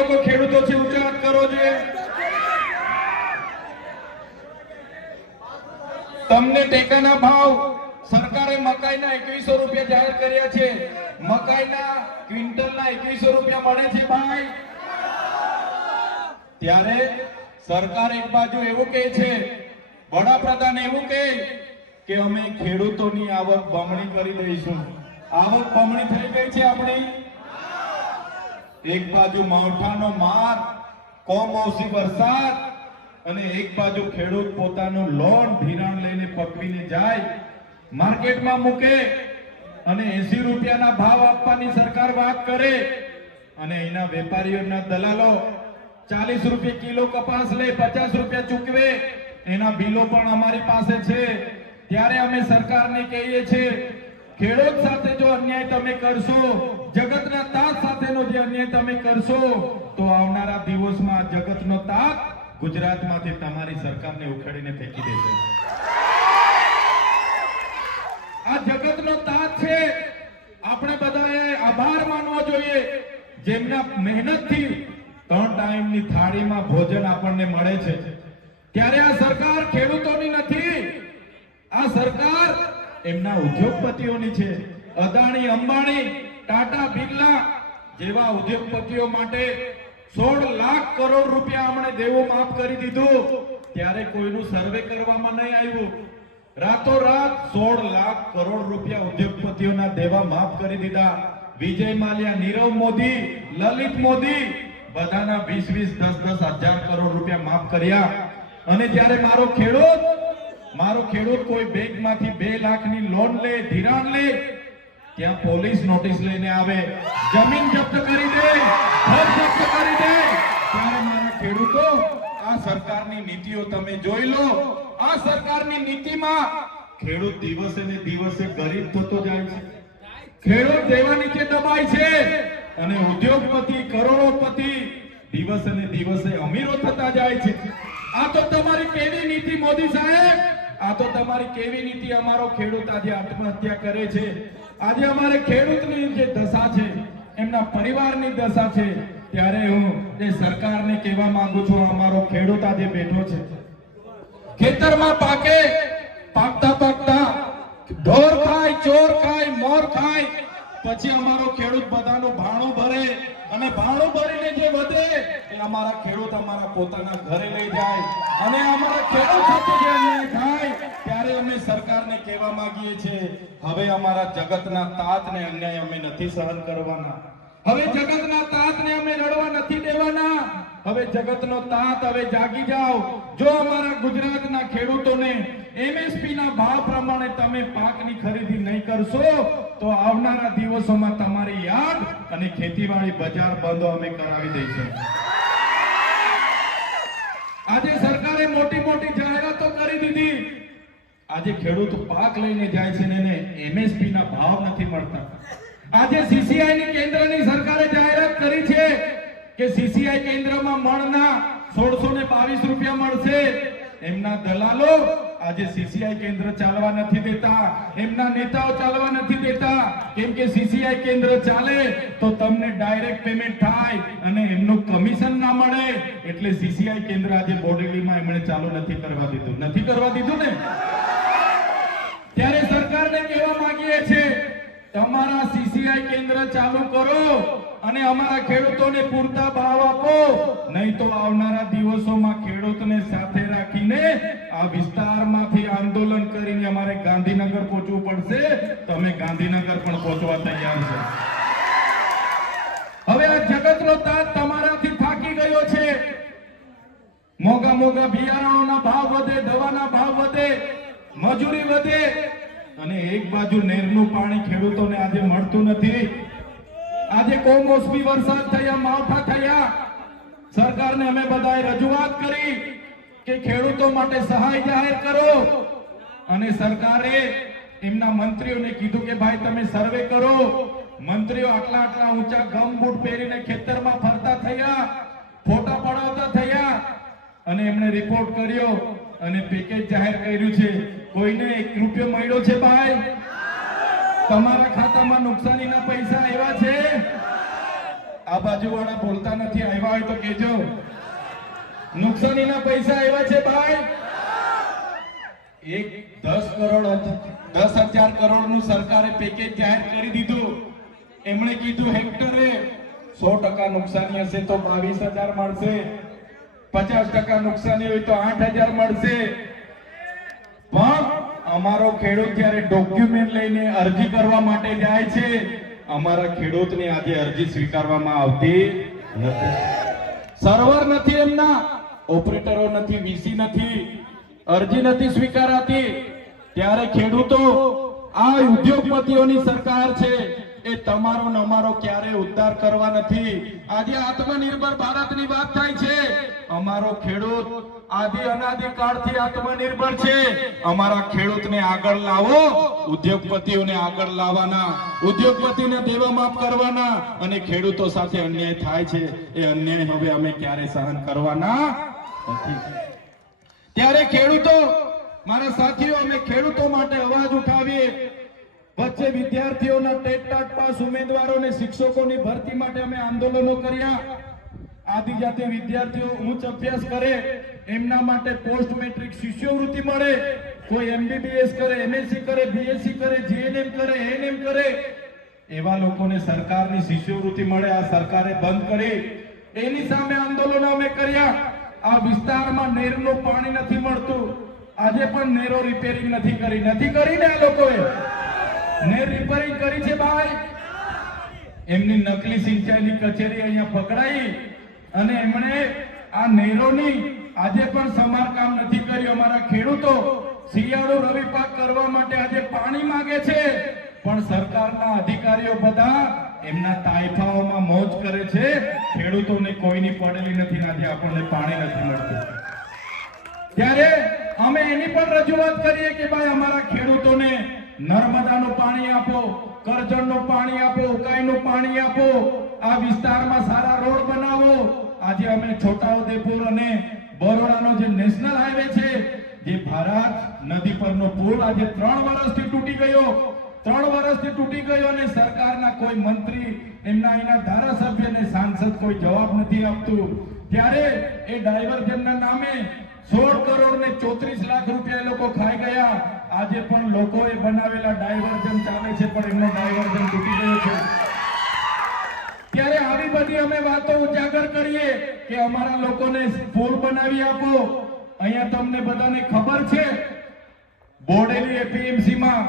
લોકો ખેડૂતો છે ઊંચા કરો છે તમને ટેકાના ભાવ સરકારે મકાઈના એકવીસો રૂપિયા જાહેર કર્યા છે. મકાઈના ક્વિન્ટલના એકવીસો રૂપિયા મળે છે ભાઈ. ત્યારે સરકાર એક બાજુ એવું કહે છે, વડાપ્રધાન એવું કહે કે અમે ખેડૂતોની આવક બમણી કરી દઈશું. આવક બમણી થઈ ગઈ છે આપણી. એક બાજુ માવઠાનો માર કોમોસી વરસાદ, અને એક બાજુ ખેડૂત પોતાનું લોન ધિરાણ લઈને પકવીને જાય, માર્કેટમાં મૂકે, અને એસી રૂપિયાના ભાવ આપવાની સરકાર વાત કરે, અને એના વેપારીઓના દલાલો ચાલીસ રૂપિયા કિલો કપાસ લે, પચાસ રૂપિયા ચૂકવે, એના બિલો પણ અમારી પાસે છે. ત્યારે અમે સરકારને કહીએ છીએ, ખેડૂત સાથે જો અન્યાય તમે કરશો જગતના તાત સાથેનો જે અન્યાય તમે કરશો, તો આવનારા દિવસમાં જગતનો તાત ગુજરાતમાંથી તમારી સરકારને ઉખેડીને ફેંકી દેશે. આ જગતનો તાત છે. આપણે બધાએ આભાર માનવો જોઈએ. જેમના મહેનતથી ત્રણ ટાઈમની થાળીમાં ભોજન આપણને મળે છે. ત્યારે આ સરકાર ખેડૂતોની નથી. આ સરકાર એમના ઉદ્યોગપતિઓની છે. અદાણી, અંબાણી ટાટા બિરલા જેવા ઉદ્યોગપતિઓ માટે સોળ લાખ કરોડ રૂપિયા આપણે દેવું માફ કરી દીધું. ત્યારે કોઈનું સર્વે કરવામાં નહીં આવ્યું. રાતોરાત સોળ લાખ કરોડ રૂપિયા ઉદ્યોગપતિઓના દેવા માફ કરી દીધા. વિજય માલ્યા, નીરવ મોદી, લલિત મોદી બધાના વીસ વીસ, દસ દસ હજાર કરોડ રૂપિયા માફ કર્યા. અને જ્યારે મારો ખેડૂત મારો ખેડૂત કોઈ બેંકમાંથી બે લાખની લોન લે, ધિરાણ લે ત્યાં પોલીસ નોટિસ લઈને આવે. જમીન જપ્ત કરી દે, ઘર જપ્ત કરી દે. ત્યારે મારા ખેડૂતો, આ સરકારની નીતિઓ તમે જોઈ લો. આ સરકારની નીતિમાં ખેડૂત દિવસે ને દિવસે ગરીબ થતો જાય છે. ખેડૂત દેવા નીચે દબાય છે. અને ઉદ્યોગપતિ કરોડોપતિ દિવસે ને દિવસે અમીરો થતા જાય છે. આ તો તમારી કેવી નીતિ, મોદી સાહેબ? આ તો તમારી કેવી નીતિ અમારો ખેડૂત આજે આત્મહત્યા કરે છે. આજે અમારે ખેડૂતની જે દશા છે, એમના પરિવારની દશા છે, ત્યારે હું એ સરકારને કહેવા માંગુ છું, અમારો ખેડૂત આજે બેઠો છે. ખેતરમાં પાકે, પાકતા પાકતા ઢોર ખાય, ચોર ખાય, મોર ખાય, પછી અમારો ખેડૂત બધાનું ભાણું ભરે અને ભાણું ભરીને જે વધે, એ અમારા ખેડૂત અમારા પોતાના ઘરે લઈ જાય અને અમારા ખેડૂત થાય ત્યારે અમે સરકારને કહેવા માંગીએ છીએ, હવે અમારા જગતના તાતને અન્યાય અમે નથી સહન કરવાના. હવે જગતના તાતને અમે રડવા નથી દેવાના. હવે જગતનો તાત હવે જાગી જાઓ. જો અમારા ગુજરાતના ખેડૂતોને એમએસપી ના ભાવ પ્રમાણે તમે પાકની ખરીદી નહીં કરશો, તો આવનારા દિવસોમાં તમારી યાદ અને ખેતીવાડી બજાર બંધો અમે કરાવી દઈશું. આજે સરકારે મોટી મોટી દીધી આજે ખેડૂત પાક લઈને જાય છે એને એમએસપી ના ભાવ નથી મળતા. આજે સીસીઆઈ ની કેન્દ્રની સરકારે જાહેરાત કરી છે કે સીસીઆઈ કેન્દ્રમાં મણના સોળસો ને બાવીસ રૂપિયા મળશે. એમના દલાલો આજે સીસીઆઈ કેન્દ્ર ચાલવા નથી દેતા. એમના નેતાઓ ચાલવા નથી દેતા. કેમ કે સીસીઆઈ કેન્દ્ર ચાલે તો તમને ડાયરેક્ટ પેમેન્ટ થાય અને એમનું કમિશન ના મળે. એટલે સીસીઆઈ કેન્દ્ર આજે બોડેલીમાં એમણે ચાલુ નથી કરવા દીધું. નથી કરવા દીધું ને? માંગીએ છીએ. તમારા સીસીઆઈ કેન્દ્ર ચાલુ કરો અને અમારા ખેડૂતોને પૂરતા ભાવ આપો. નહીં તો આવનારા દિવસોમાં ખેડૂતને સાથે રાખીને આ વિસ્તારમાંથી આંદોલન કરીને અમારે ગાંધીનગર પહોંચવું પડશે. તમે ગાંધીનગર પણ પહોંચવા તૈયાર છો. હવે આ જગતનો તાત તમારાથી થાકી ગયો છે. મોંઘા મોંઘા બિયારણોના ભાવ વધે, દવાના ભાવ વધે, મજૂરી વધે અને એક બાજુ નેરનું પાણી ખેડૂતોને આજે મળતું નથી. આજે કોમોસમી વરસાદ થયા, માવઠા થયા. સરકારને અમે બધાએ રજૂઆત કરી કે ખેડૂતો માટે સહાય જાહેર કરો. અને સરકારે એમના મંત્રીઓને કીધું કે ભાઈ તમે સર્વે કરો. મંત્રીઓ આટલા આટલા ઊંચા ગમ બૂટ પહેરીને ખેતરમાં ફરતા થયા, ફોટા પડાવતા થયા. અને એમણે રિપોર્ટ કર્યો અને પેકેજ જાહેર કર્યું છે. કોઈને એક રૂપિયો મળ્યો છે ભાઈ? તમારા ખાતામાં નુકસાનીના પૈસા આવ્યા છે? આ બાજુ વાળા બોલતા નથી, આવ્યા હોય તો કેજો નુકસાનીના પૈસા આવ્યા છે ભાઈ? એક દસ કરોડ દસ હજાર કરોડનું સરકારે પેકેજ જાહેર કરી દીધું. એમણે કીધું, હેક્ટરે સો ટકા નુકસાની હશે તો બાવીસ હજાર મળશે. પચાસ ટકા નુકસાની હોય તો આઠ હજાર મળશે. પણ અમારો ખેડૂત જ્યારે ડોક્યુમેન્ટ લઈને અરજી કરવા માટે જાય છે, અમારા ખેડૂતની આજે અરજી સ્વીકારવામાં આવતી નથી. સર્વર નથી એમના ઓપરેટરો નથી વીસી નથી, અરજી નથી સ્વીકારાતી. ત્યારે ખેડૂતો, આ ઉદ્યોગપતિઓની સરકાર છે, એ તમારો નમારો ક્યારે ઉદ્ધાર કરવા નથી. આજે આત્મનિર્ભર ભારતની વાત થાય છે. અમારો ખેડૂત આદિ અનાદિ કાળથી આત્મનિર્ભર છે. અમારા ખેડૂતને આગળ લાવો, ઉદ્યોગપતિઓને આગળ લાવવાના, ઉદ્યોગપતિને દેવા માફ કરવાના અને ખેડૂતો સાથે અન્યાય થાય છે. એ અન્યાય હવે અમે ક્યારે સહન કરવાના ત્યારે ખેડૂતો, મારા સાથીઓ, અમે ખેડૂતો માટે અવાજ ઉઠાવીએ. વચ્ચે વિદ્યાર્થીઓના ટેટ ટાટ પાસ ઉમેદવારોને શિક્ષકોની ભરતી માટે અમે આંદોલનો કર્યા. આદિજાતિ વિદ્યાર્થીઓ ઉચ્ચ અભ્યાસ કરે, એમના માટે પોસ્ટ મેટ્રિક શિષ્યવૃત્તિ મળે, કોઈ એમબીબીએસ કરે, એમએસસી કરે, બીએસસી કરે, જીએનએમ કરે એનએમ કરે, એવા લોકોને સરકારની શિષ્યવૃત્તિ મળે, આ સરકારે બંધ કરી. એની સામે આંદોલન અમે કર્યા. આ વિસ્તારમાં નેરનું પાણી નથી મળતું. આજે પણ નેરો રિપેરિંગ નથી કરી. નથી કરીને આ લોકોએ? નેર રિપેરિંગ કરી છે, ભાઈ? એમની નકલી સિંચાઈની કચેરી અહીંયા પકડાઈ. અને એમણે આ નહેરોની આજે પણ સમારકામ નથી કર્યું. અમારા ખેડૂતો શિયાળો રવિ પાક કરવા માટે આજે પાણી માંગે છે. પણ સરકારના અધિકારીઓ બધા એમના તાયફાઓમાં મોજ કરે છે. ખેડૂતોને કોઈની પડેલી નથી. આજે આપણને પાણી નથી મળતું. ત્યારે અમે એની પણ રજૂઆત કરીએ કે ભાઈ અમારા ખેડૂતોને નર્મદાનું પાણી આપો, કરજણનું પાણી આપો, ઉકાઈનું પાણી આપો. આ વિસ્તારમાં સારા રોડ બનાવો. આજે અમે છોટાઉદેપુર અને બરોડાનો જે નેશનલ હાઈવે છે, જે ભારત નદી પરનો પુલ આજે ત્રણ વર્ષથી તૂટી ગયો. ત્રણ વર્ષથી તૂટી ગયો અને સરકારના કોઈ મંત્રી, એમના અહીંના ધારાસભ્ય અને સાંસદ કોઈ જવાબ નથી આપતું. ત્યારે એ ડાયવર્જનના નામે સોળ કરોડ ને ચોત્રીસ લાખ રૂપિયા એ લોકો ખાઈ ગયા. આજે પણ લોકોએ બનાવેલા ડાયવર્જન ચાલે છે, પણ એમનો ડાયવર્જન તૂટી ગયો છે. ત્યારે આવી બધી અમે વાતો ઉજાગર કરીએ કે અમારા લોકોને પુલ બનાવી આપો, અહીંયા તમને બધાને ખબર છે બોડેલી એપીએમસી માં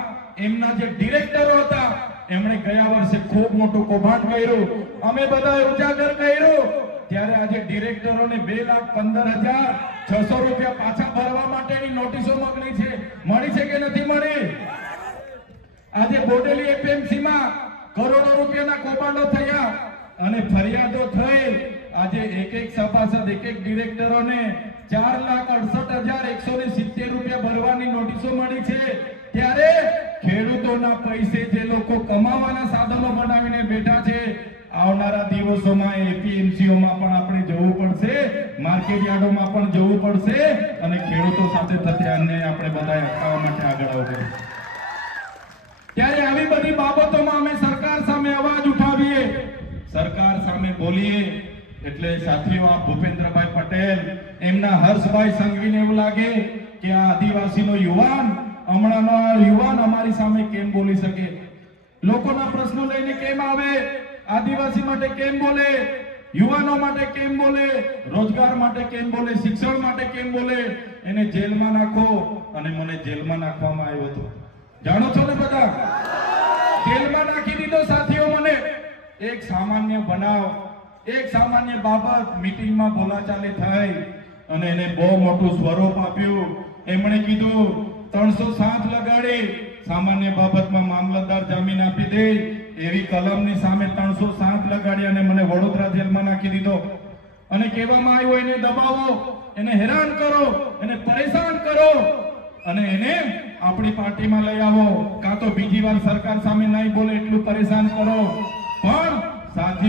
એમના જે ડિરેક્ટરો હતા, એમણે ગયા વર્ષે ખૂબ મોટું કૌભાંડ કર્યું. અમે બધાએ ઉજાગર કર્યું. ત્યારે આજે ડિરેક્ટરોને બે લાખ પંદર હજાર છસો રૂપિયા પાછા ભરવા માટેની નોટિસો મોકલી છે. મળી છે કે નથી મળી? આજે બોડેલી એપીએમસી માં કરોડો રૂપિયાના કૌભાંડો થયા. અને ફરિયાદો થઈ આજે એક એક સભાસદ એક એક ડિરેક્ટરોને ચાર લાખ અડસઠ હજાર એકસો ને સિત્તેર રૂપિયા ભરવાની નોટિસો મળી છે. ત્યારે ખેડૂતોના પૈસે જે લોકો કમાવાના સાધનો બનાવીને બેઠા છે, આવનારા દિવસોમાં એપીએમસીઓમાં પણ આપણે જવું પડશે, માર્કેટ યાર્ડોમાં પણ જવું પડશે અને ખેડૂતો સાથે થતી અન્યાય આપણે બધાએ અટકાવવા માટે આગળ આવવું ત્યારે આવી બધી બાબતોમાં અમે સરકાર સામે અવાજ ઉઠાવીએ સરકાર સામે બોલીએ. એટલે સાથીઓ આ ભૂપેન્દ્રભાઈ પટેલ, એમના હર્ષભાઈ સંઘવીને એવું લાગે કે આ આદિવાસીનો યુવાન, હમણાંનો યુવાન અમારી સામે કેમ બોલી શકે? લોકોના પ્રશ્નો લઈને કેમ આવે? આદિવાસી માટે કેમ બોલે? યુવાનો માટે કેમ બોલે? રોજગાર માટે કેમ બોલે? શિક્ષણ માટે કેમ બોલે? એને જેલમાં નાખો અને મને જેલમાં નાખવામાં આવ્યો હતો. જાણો છો ને બધા? જેલમાં નાખી દીધો સાથીઓ મને. એક સામાન્ય બનાવ એક સામાન્ય બાબત મીટિંગમાં બોલાચાલી થઈ અને એને બહુ મોટું સ્વરૂપ આપ્યું. એમણે કીધું, ત્રણસો સાત લગાડી. સામાન્ય બાબતમાં મામલતદાર જામીન આપી દે એવી કલમની સામે ત્રણસો સાત લગાડી અને મને વડોદરા જેલમાં નાખી દીધો. અને કહેવામાં આવ્યું, એને દબાવો, એને હેરાન કરો, એને પરેશાન કરો અને એને આપણી પાર્ટીમાં લઈ આવો. કાં તો બીજી વાર સરકાર સામે નહીં બોલે એટલું પરેશાન કરો. પણ સાથી